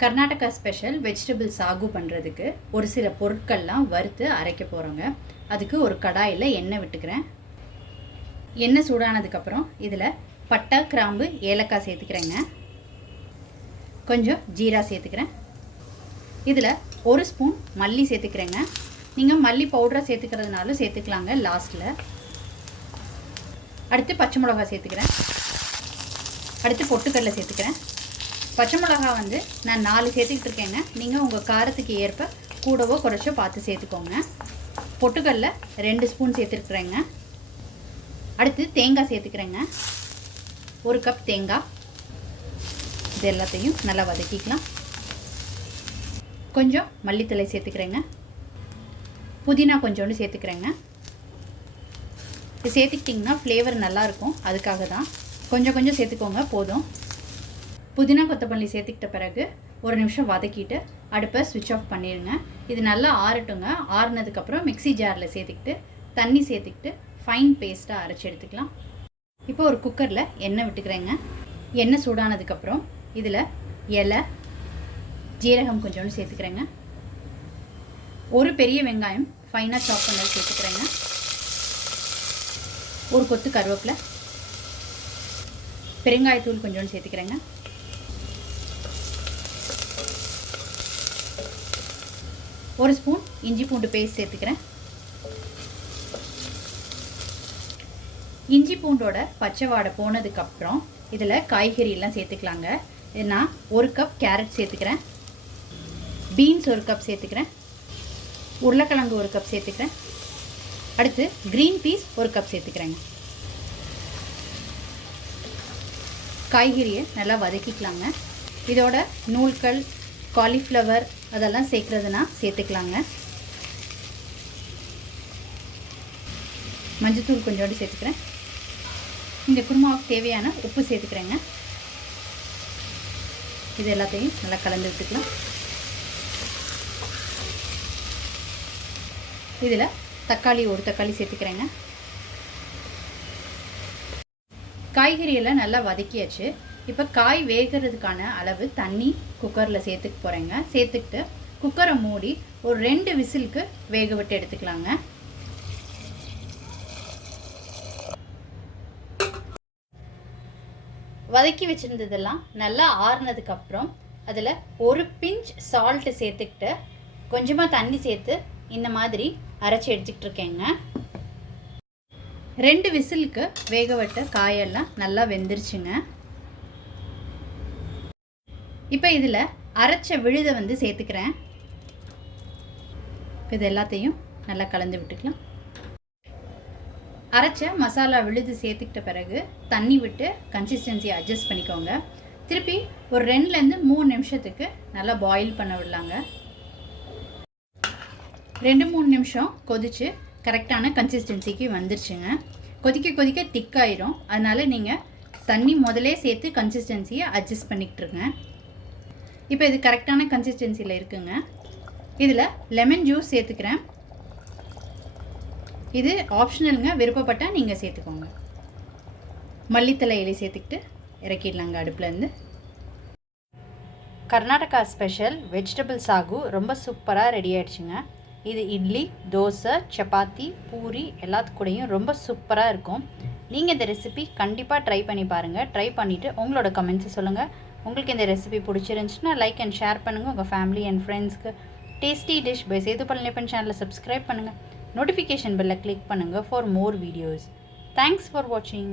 Karnataka special vegetable Sahoo பண்ணுறதுக்கு ஒரு சில பொருட்கள்லாம் வறுத்து அரைக்க போகிறோங்க. அதுக்கு ஒரு கடாயில் எண்ணெய் விட்டுக்கிறேன். எண்ணெய் சூடானதுக்கப்புறம் இதில் பட்டை, கிராம்பு, ஏலக்காய் சேர்த்துக்கிறேங்க. கொஞ்சம் ஜீரா சேர்த்துக்கிறேன். இதில் ஒரு ஸ்பூன் மல்லி சேர்த்துக்கிறேங்க. நீங்கள் மல்லி பவுடராக சேர்த்துக்கிறதுனாலும் சேர்த்துக்கலாங்க லாஸ்ட்டில். அடுத்து பச்சை மிளகாய் சேர்த்துக்கிறேன். அடுத்து பொட்டுக்கடலை சேர்த்துக்கிறேன். பச்சை மிளகா வந்து நான் 4 சேர்த்துக்கிட்டு இருக்கேங்க. நீங்கள் உங்கள் காரத்துக்கு ஏற்ப கூடவோ குறைச்சோ பார்த்து சேர்த்துக்கோங்க. பொட்டுக்கடலை 2 ஸ்பூன் சேர்த்துருக்குறேங்க. அடுத்து தேங்காய் சேர்த்துக்கிறேங்க. 1 கப் தேங்காய். இது எல்லாத்தையும் நல்லா வதக்கிக்கலாம். கொஞ்சம் மல்லித்தழை சேர்த்துக்கிறேங்க. புதினா கொஞ்சோண்டு சேர்த்துக்கிறேங்க. இது சேர்த்துக்கிட்டிங்கன்னா ஃப்ளேவர் நல்லாயிருக்கும், அதுக்காக தான். கொஞ்சம் கொஞ்சம் சேர்த்துக்கோங்க, போதும். புதினா கொத்தமல்லி சேர்த்துக்கிட்ட பிறகு 1 நிமிஷம் வதக்கிட்டு அடுப்பை ஸ்விட்ச் ஆஃப் பண்ணிடுங்க. இது நல்லா ஆறட்டுங்க. ஆறுனதுக்கப்புறம் மிக்ஸி ஜாரில் சேர்த்துக்கிட்டு தண்ணி சேர்த்துக்கிட்டு ஃபைன் பேஸ்ட்டாக அரைச்சி எடுத்துக்கலாம். இப்போ ஒரு குக்கரில் எண்ணெய் விட்டுக்கிறேங்க. எண்ணெய் சூடானதுக்கப்புறம் இதில் இலை, ஜீரகம் கொஞ்சோண்டு சேர்த்துக்கிறேங்க. ஒரு பெரிய வெங்காயம் ஃபைனாக சாப் பண்ணி சேர்த்துக்கிறேங்க. ஒரு கொத்து கருவேப்பிலை, பெருங்காயத்தூள் கொஞ்சோண்டு சேர்த்துக்கிறேங்க. ஒரு ஸ்பூன் இஞ்சி பூண்டு பேஸ்ட் சேர்த்துக்கிறேன். இஞ்சி பூண்டோட பச்சை வாடை போனதுக்கப்புறம் இதில் காய்கறியெல்லாம் சேர்த்துக்கலாங்க. நான் 1 கப் கேரட் சேர்த்துக்கிறேன். பீன்ஸ் 1 கப் சேர்த்துக்கிறேன். உருளைக்கிழங்கு 1 கப் சேர்த்துக்கிறேன். அடுத்து க்ரீன் பீஸ் 1 கப் சேர்த்துக்கிறேங்க. காய்கறியை நல்லா வதக்கிக்கலாங்க. இதோட நூல்கள், காலிஃப்ளவர் அதெல்லாம் சேர்க்குறதுனா சேர்த்துக்கலாங்க. மஞ்சத்தூள் கொஞ்சோண்டு சேர்த்துக்கிறேன். இந்த குருமாவுக்கு தேவையான உப்பு சேர்த்துக்கிறேங்க. இது எல்லாத்தையும் நல்லா கலந்து விட்டுக்கலாம். இதில் தக்காளி 1 தக்காளி சேர்த்துக்கிறேங்க. காய்கறியெல்லாம் நல்லா வதக்கியாச்சு. இப்போ காய் வேகிறதுக்கான அளவு தண்ணி குக்கரில் சேர்த்துக்க போகிறேங்க. சேர்த்துக்கிட்டு குக்கரை மூடி ஒரு 2 விசிலுக்கு வேக விட்டு எடுத்துக்கலாங்க. வதக்கி வச்சுருந்ததெல்லாம் நல்லா ஆறுனதுக்கப்புறம் அதில் ஒரு பிஞ்ச் சால்ட்டு சேர்த்துக்கிட்டு கொஞ்சமாக தண்ணி சேர்த்து இந்த மாதிரி அரைச்சி எடுத்துக்கிட்டு இருக்கேங்க. 2 விசிலுக்கு வேக விட்ட காயெல்லாம் நல்லா வெந்துருச்சுங்க. இப்போ இதில் அரைச்ச விழுதை வந்து சேர்த்துக்கிறேன். இது எல்லாத்தையும் நல்லா கலந்து விட்டுக்கலாம். அரைச்ச மசாலா விழுது சேர்த்துக்கிட்ட பிறகு தண்ணி விட்டு கன்சிஸ்டன்சியை அட்ஜஸ்ட் பண்ணிக்கோங்க. திருப்பி ஒரு 2லேருந்து 3 நிமிஷத்துக்கு நல்லா பாயில் பண்ண விடலாங்க. 2-3 நிமிஷம் கொதித்து கரெக்டான கன்சிஸ்டன்சிக்கு வந்துருச்சுங்க. கொதிக்க கொதிக்க திக்காயிரும். அதனால் நீங்கள் தண்ணி முதலே சேர்த்து கன்சிஸ்டன்சியை அட்ஜஸ்ட் பண்ணிக்கிட்டுருங்க. இப்போ இது கரெக்டான கன்சிஸ்டன்சியில் இருக்குங்க. இதில் லெமன் ஜூஸ் சேர்த்துக்கிறேன். இது ஆப்ஷனலுங்க, விருப்பப்பட்டால் நீங்கள் சேர்த்துக்கோங்க. மல்லித்தழை இலை சேர்த்துக்கிட்டு இறக்கிடலாங்க அடுப்புலேருந்து. கர்நாடகா ஸ்பெஷல் வெஜிடபிள் சாகு ரொம்ப சூப்பராக ரெடி ஆகிடுச்சுங்க. இது இட்லி, தோசை, சப்பாத்தி, பூரி எல்லாத்துக்கூடையும் ரொம்ப சூப்பராக இருக்கும். நீங்கள் இந்த ரெசிபி கண்டிப்பாக ட்ரை பண்ணி பாருங்கள். ட்ரை பண்ணிவிட்டு உங்களோட கமெண்ட்ஸை சொல்லுங்கள். உங்களுக்கு இந்த ரெசிபி பிடிச்சிருந்துச்சுன்னா லைக் அண்ட் ஷேர் பண்ணுங்கள். உங்கள் ஃபேமிலி அண்ட் ஃப்ரெண்ட்ஸ்க்கு. Tasty dish by Sethu Palaniappan சேனலை சப்ஸ்கிரைப் பண்ணுங்கள். நோட்டிஃபிகேஷன் பெல்லை கிளிக் பண்ணுங்கள் for more videos. Thanks for வாட்சிங்.